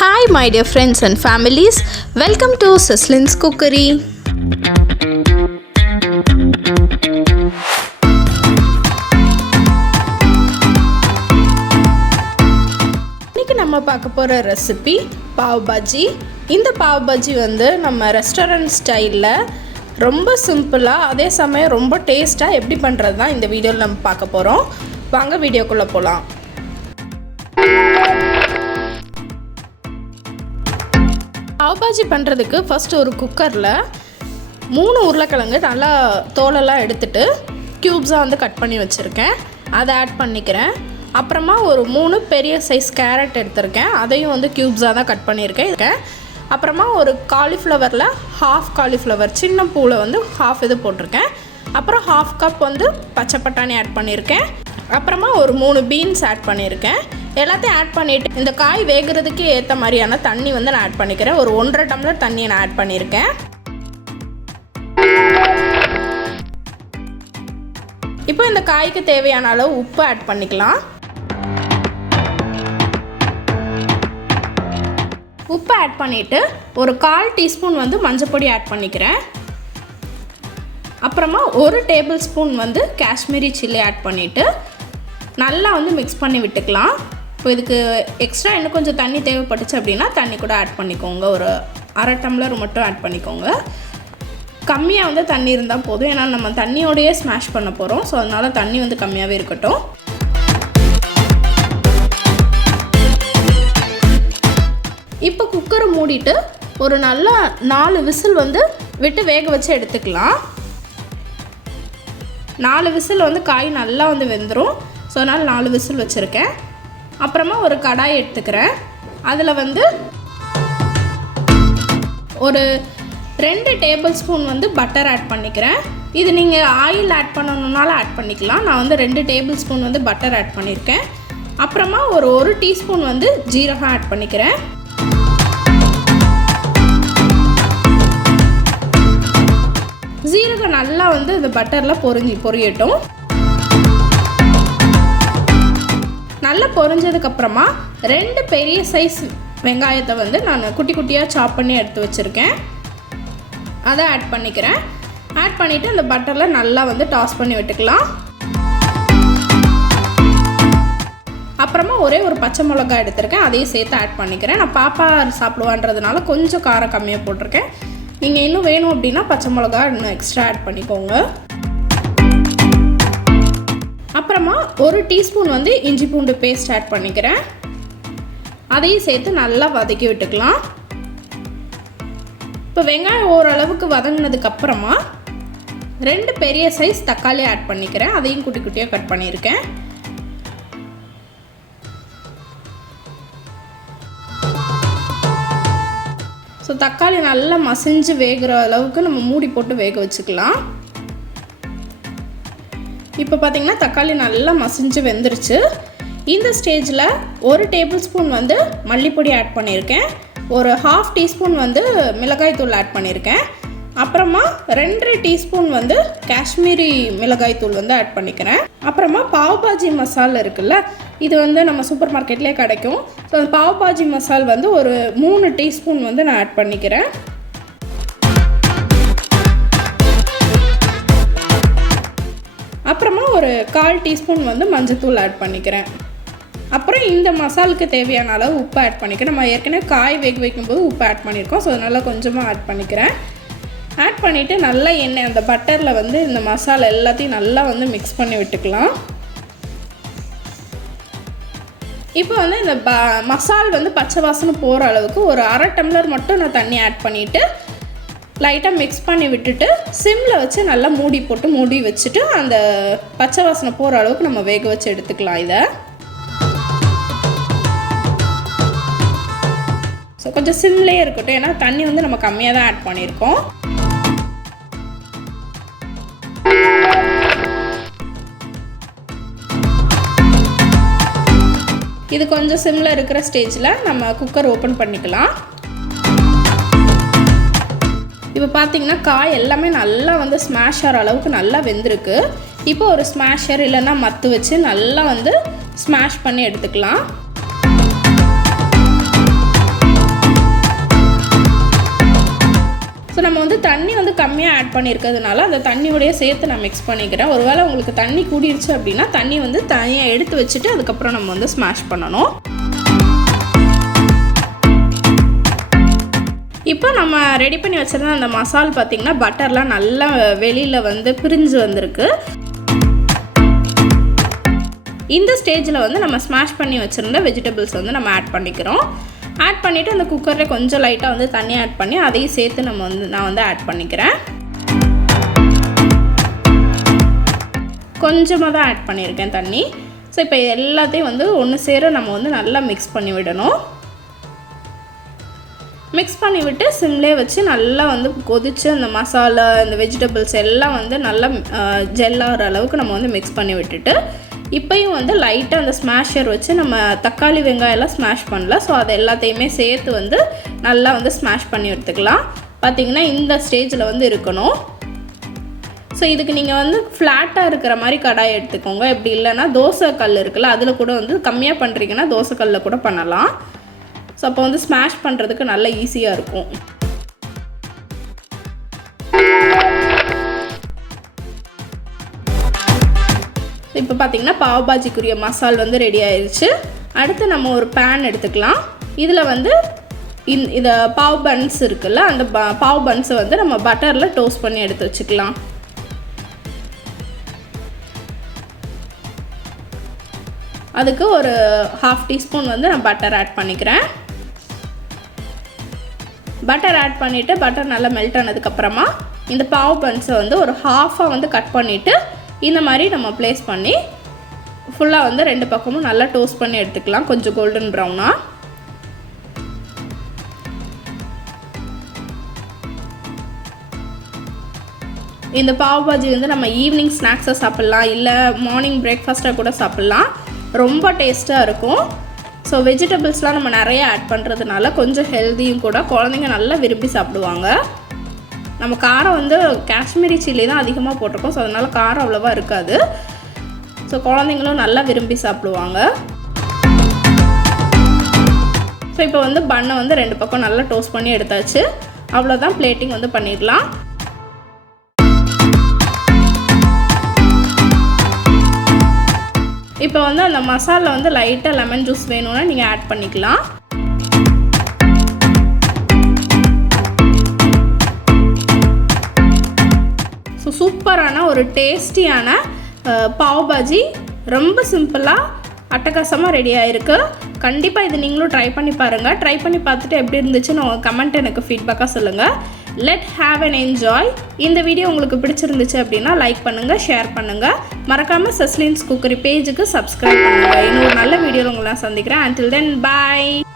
Hi my dear friends and families, welcome to Sislin's Cookery. இன்னைக்கு நம்ம பார்க்க போற ரெசிபி பாவ் பாஜி. இந்த பாவ் பாஜி வந்து நம்ம ரெஸ்டாரண்ட் ஸ்டைலில் ரொம்ப சிம்பிளாக அதே சமயம் ரொம்ப டேஸ்ட்டாக எப்படி பண்ணுறது தான் இந்த வீடியோவில் நம்ம பார்க்க போகிறோம். வாங்க வீடியோக்குள்ளே போகலாம். பாவ் பாஜி பண்ணுறதுக்கு ஃபஸ்ட்டு ஒரு குக்கரில் 3 உருளைக்கிழங்கு நல்லா தோலெல்லாம் எடுத்துட்டு க்யூப்ஸாக வந்து கட் பண்ணி வச்சுருக்கேன். அதை ஆட் பண்ணிக்கிறேன். அப்புறமா ஒரு 3 பெரிய சைஸ் கேரட் எடுத்திருக்கேன். அதையும் வந்து க்யூப்ஸாக தான் கட் பண்ணியிருக்கேன். அப்புறமா ஒரு காலிஃப்ளவரில் ஹாஃப் காலிஃப்ளவர் சின்ன பூவில் வந்து ஹாஃப் இது போட்டிருக்கேன். அப்புறம் ஹாஃப் கப் வந்து பச்சை பட்டாணி ஆட் பண்ணியிருக்கேன். அப்புறமா ஒரு 3 பீன்ஸ் ஆட் பண்ணியிருக்கேன். எல்லாத்தையும் ஆட் பண்ணிவிட்டு இந்த காய் வேகிறதுக்கு ஏற்ற மாதிரியான தண்ணி வந்து நான் ஆட் பண்ணிக்கிறேன். ஒரு 1.5 டம்ளர் தண்ணியை நான் ஆட் பண்ணியிருக்கேன். இப்போ இந்த காய்க்கு தேவையான அளவு உப்பு ஆட் பண்ணிக்கலாம். உப்பு ஆட் பண்ணிவிட்டு ஒரு 1/4 டீஸ்பூன் வந்து மஞ்சள் ஆட் பண்ணிக்கிறேன். அப்புறமா 1 டேபிள் ஸ்பூன் வந்து காஷ்மீரி சில்லி ஆட் பண்ணிவிட்டு நல்லா வந்து மிக்ஸ் பண்ணி விட்டுக்கலாம். இப்போ இதுக்கு எக்ஸ்ட்ரா இன்னும் கொஞ்சம் தண்ணி தேவைப்பட்டுச்சு அப்படின்னா தண்ணி கூட ஆட் பண்ணிக்கோங்க. ஒரு 1/2 டம்ளர் மட்டும் ஆட் பண்ணிக்கோங்க. கம்மியாக வந்து தண்ணி இருந்தால் போதும். ஏன்னா நம்ம தண்ணியோடையே ஸ்மாஷ் பண்ண போகிறோம். ஸோ அதனால் தண்ணி வந்து கம்மியாகவே இருக்கட்டும். இப்போ குக்கரை மூடிட்டு ஒரு நல்லா 4 விசில் வந்து விட்டு வேக வச்சு எடுத்துக்கலாம். 4 விசில் வந்து காய் நல்லா வந்து வெந்துடும். ஸோ அதனால் 4 விசில் வச்சுருக்கேன். அப்புறமா ஒரு கடாய் எடுத்துக்கிறேன். அதில் வந்து ஒரு 2 டேபிள் ஸ்பூன் வந்து பட்டர் ஆட் பண்ணிக்கிறேன். இது நீங்கள் ஆயில் ஆட் பண்ணணுன்னாலும் ஆட் பண்ணிக்கலாம். நான் வந்து 2 டேபிள் ஸ்பூன் வந்து பட்டர் ஆட் பண்ணியிருக்கேன். அப்புறமா ஒரு 1 டீஸ்பூன் வந்து ஜீரகம் ஆட் பண்ணிக்கிறேன். ஜீரகம் நல்லா வந்து இந்த பட்டரில் பொரியட்டும். நல்லா பொரிஞ்சதுக்கப்புறமா 2 பெரிய சைஸ் வெங்காயத்தை வந்து நான் குட்டி குட்டியாக சாப் பண்ணி எடுத்து வச்சுருக்கேன். அதை ஆட் பண்ணிக்கிறேன். ஆட் பண்ணிவிட்டு அந்த பட்டரில் நல்லா வந்து டாஸ் பண்ணி விட்டுக்கலாம். அப்புறமா ஒரே ஒரு பச்சை மிளகாய் எடுத்திருக்கேன். அதையும் சேர்த்து ஆட் பண்ணிக்கிறேன். நான் பாப்பா சாப்பிடுவான்றதுனால கொஞ்சம் காரம் கம்மியாக போட்டிருக்கேன். நீங்கள் இன்னும் வேணும் அப்படின்னா பச்சை மிளகா இன்னும் எக்ஸ்ட்ரா ஆட் பண்ணிக்கோங்க. அப்புறமா 1 டீஸ்பூன் வந்து இஞ்சி பூண்டு பேஸ்ட் ஆட் பண்ணிக்கிறேன். அதையும் சேர்த்து நல்லா வதக்கி விட்டுக்கலாம். இப்போ வெங்காயம் ஓரளவுக்கு வதங்கினதுக்கப்புறமா 2 பெரிய சைஸ் தக்காளி ஆட் பண்ணிக்கிறேன். அதையும் குட்டி குட்டியாக கட் பண்ணியிருக்கேன். ஸோ தக்காளி நல்லா மசிஞ்சு வேகிற அளவுக்கு நம்ம மூடி போட்டு வேக வச்சுக்கலாம். இப்போ பார்த்திங்கன்னா தக்காளி நல்லா மசிஞ்சு வெந்துருச்சு. இந்த ஸ்டேஜில் 1 டேபிள் ஸ்பூன் வந்து மல்லிப்பொடி ஆட் பண்ணியிருக்கேன். ஒரு 1/2 டீஸ்பூன் வந்து மிளகாய்த்தூள் ஆட் பண்ணியிருக்கேன். அப்புறமா 2 டீஸ்பூன் வந்து காஷ்மீரி மிளகாய்த்தூள் வந்து ஆட் பண்ணிக்கிறேன். அப்புறமா பாவ் பாஜி மசாலா இருக்குல்ல, இது வந்து நம்ம சூப்பர் மார்க்கெட்லேயே கிடைக்கும். ஸோ அந்த பாவ் பாஜி மசால் வந்து ஒரு 3 டீஸ்பூன் வந்து நான் ஆட் பண்ணிக்கிறேன். அப்புறமா ஒரு 1/4 டீஸ்பூன் வந்து மஞ்சத்தூள் ஆட் பண்ணிக்கிறேன். அப்புறம் இந்த மசாலுக்கு தேவையான அளவு உப்பு ஆட் பண்ணிக்கிறேன். நம்ம ஏற்கனவே காய் வேக வைக்கும்போது உப்பு ஆட் பண்ணியிருக்கோம். ஸோ அதனால் கொஞ்சமாக ஆட் பண்ணிக்கிறேன். ஆட் பண்ணிவிட்டு நல்லா எண்ணெய் அந்த பட்டரில் வந்து இந்த மசாலா எல்லாத்தையும் நல்லா வந்து மிக்ஸ் பண்ணி விட்டுக்கலாம். இப்போ வந்து இந்த மசால் வந்து பச்சை வாசனை போகிற அளவுக்கு ஒரு 1/2 டம்ளர் மட்டும் நான் தண்ணி ஆட் பண்ணிவிட்டு லைட்டாக மிக்ஸ் பண்ணி விட்டுட்டு சிம்மில் வச்சு நல்லா மூடி வச்சுட்டு அந்த பச்சை வாசனை போகிற அளவுக்கு நம்ம வேக வச்சு எடுத்துக்கலாம். இதை ஸோ கொஞ்சம் சிம்லேயே இருக்கட்டும். ஏன்னா தண்ணி வந்து நம்ம கம்மியாக தான் ஆட் பண்ணியிருக்கோம். இது கொஞ்சம் சிம்மில் இருக்கிற ஸ்டேஜில் நம்ம குக்கர் ஓப்பன் பண்ணிக்கலாம். இப்போ பார்த்தீங்கன்னா காய் எல்லாமே நல்லா வந்து ஸ்மாஷ் ஆகிற அளவுக்கு நல்லா வெந்திருக்கு. இப்போ ஒரு ஸ்மாஷர் இல்லைன்னா மத்து வச்சு நல்லா வந்து ஸ்மாஷ் பண்ணி எடுத்துக்கலாம். நம்ம வந்து தண்ணி வந்து கம்மியாக ஆட் பண்ணியிருக்கிறதுனால அந்த தண்ணியோடைய சேர்த்து நான் மிக்ஸ் பண்ணிக்கிறேன். ஒருவேளை உங்களுக்கு தண்ணி கூடிருச்சு அப்படின்னா தண்ணி வந்து தனியாக எடுத்து வச்சுட்டு அதுக்கப்புறம் நம்ம வந்து ஸ்மாஷ் பண்ணணும். இப்போ நம்ம ரெடி பண்ணி வச்சுருந்த அந்த மசால் பார்த்திங்கன்னா பட்டர்லாம் நல்லா வெளியில் வந்து பிரிஞ்சு வந்திருக்கு. இந்த ஸ்டேஜில் வந்து நம்ம ஸ்மாஷ் பண்ணி வச்சுருந்த வெஜிடபிள்ஸ் வந்து நம்ம ஆட் பண்ணிக்கிறோம். ஆட் பண்ணிவிட்டு அந்த குக்கரில் கொஞ்சம் லைட்டாக வந்து தண்ணி ஆட் பண்ணி அதையும் சேர்த்து நான் வந்து ஆட் பண்ணிக்கிறேன். கொஞ்சமாக தான் ஆட் பண்ணியிருக்கேன் தண்ணி. ஸோ இப்போ எல்லாத்தையும் வந்து ஒன்று சேர நம்ம வந்து நல்லா மிக்ஸ் பண்ணி விடணும். மிக்ஸ் பண்ணி விட்டு சிம்லே வச்சு நல்லா வந்து கொதித்து அந்த மசாலா இந்த வெஜிடபிள்ஸ் எல்லாம் வந்து நல்லா ஜெல்லாகிற அளவுக்கு நம்ம வந்து மிக்ஸ் பண்ணி விட்டுட்டு இப்போயும் வந்து லைட்டாக அந்த ஸ்மாஷர் வச்சு நம்ம தக்காளி வெங்காயம்லாம் ஸ்மாஷ் பண்ணல. ஸோ அதை எல்லாத்தையுமே சேர்த்து வந்து நல்லா வந்து ஸ்மாஷ் பண்ணி எடுத்துக்கலாம். பார்த்திங்கன்னா இந்த ஸ்டேஜில் வந்து இருக்கணும். ஸோ இதுக்கு நீங்கள் வந்து ஃப்ளாட்டாக இருக்கிற மாதிரி கடாய் எடுத்துக்கோங்க. இப்படி இல்லைன்னா தோசை கல் இருக்குல்ல, அதில் கூட வந்து கம்மியாக பண்ணுறீங்கன்னா தோசை கல்லில் கூட பண்ணலாம். ஸோ அப்போ வந்து ஸ்மாஷ் பண்ணுறதுக்கு நல்லா ஈஸியாக இருக்கும். இப்போ பார்த்திங்கன்னா பாவ் பாஜிக்குரிய மசால் வந்து ரெடி ஆயிடுச்சு. அடுத்து நம்ம ஒரு பேன் எடுத்துக்கலாம். இதில் வந்து இந்த பாவ் பன்ஸ் இருக்குல்ல, அந்த பாவ் பன்ஸை வந்து நம்ம பட்டரில் டோஸ்ட் பண்ணி எடுத்து வச்சுக்கலாம். அதுக்கு ஒரு 1/2 டீஸ்பூன் வந்து நான் பட்டர் ஆட் பண்ணிக்கிறேன். பட்டர் ஆட் பண்ணிவிட்டு பட்டர் நல்லா மெல்ட் ஆனதுக்கப்புறமா இந்த பாவ் பன்ஸை வந்து ஒரு ஹாஃபாக வந்து கட் பண்ணிவிட்டு இந்த மாதிரி நம்ம ப்ளேஸ் பண்ணி ஃபுல்லாக வந்து 2 பக்கமும் நல்லா டோஸ்ட் பண்ணி எடுத்துக்கலாம், கொஞ்சம் கோல்டன் ப்ரௌனாக. இந்த பாவ் பாஜி வந்து நம்ம ஈவினிங் ஸ்நாக்ஸாக சாப்பிட்லாம், இல்லை மார்னிங் பிரேக்ஃபாஸ்ட்டாக கூட சாப்பிட்லாம். ரொம்ப டேஸ்ட்டாக இருக்கும். ஸோ வெஜிடபிள்ஸ்லாம் நம்ம நிறைய ஆட் பண்ணுறதுனால கொஞ்சம் ஹெல்த்தியும் கூட, குழந்தைங்க நல்லா விரும்பி சாப்பிடுவாங்க. நம்ம காரம் வந்து காஷ்மீரி சில்லி தான் அதிகமாக போட்டிருக்கோம். ஸோ அதனால் காரம் அவ்வளோவா இருக்காது. ஸோ குழந்தைங்களும் நல்லா விரும்பி சாப்பிடுவாங்க. ஸோ இப்போ வந்து பன்னை வந்து 2 பக்கம் நல்லா டோஸ்ட் பண்ணி எடுத்தாச்சு. அவ்வளோதான், பிளேட்டிங் வந்து பண்ணிடலாம். இப்போ வந்து அந்த மசாலா வந்து லைட்டாக லெமன் ஜூஸ் வேணும்னா நீங்கள் ஆட் பண்ணிக்கலாம். ஸோ சூப்பரான ஒரு டேஸ்டியான பாவ் பாஜி ரொம்ப சிம்பிளாக அட்டகாசமாக ரெடி ஆகிருக்கு. கண்டிப்பாக இது நீங்களும் ட்ரை பண்ணி பாருங்கள். ட்ரை பண்ணி பார்த்துட்டு எப்படி இருந்துச்சுன்னு உங்கள் கமெண்ட் எனக்கு ஃபீட்பேக்காக சொல்லுங்கள். Let have an enjoy. இந்த வீடியோ உங்களுக்கு பிடிச்சிருந்துச்சு அப்படின்னா லைக் பண்ணுங்கள், ஷேர் பண்ணுங்கள். மறக்காமல் செஸ்லின்ஸ் குக்கரி பேஜுக்கு சப்ஸ்கிரைப் பண்ணுங்கள். இன்னொரு நல்ல வீடியோவில் உங்களை நான் சந்திக்கிறேன். until then bye.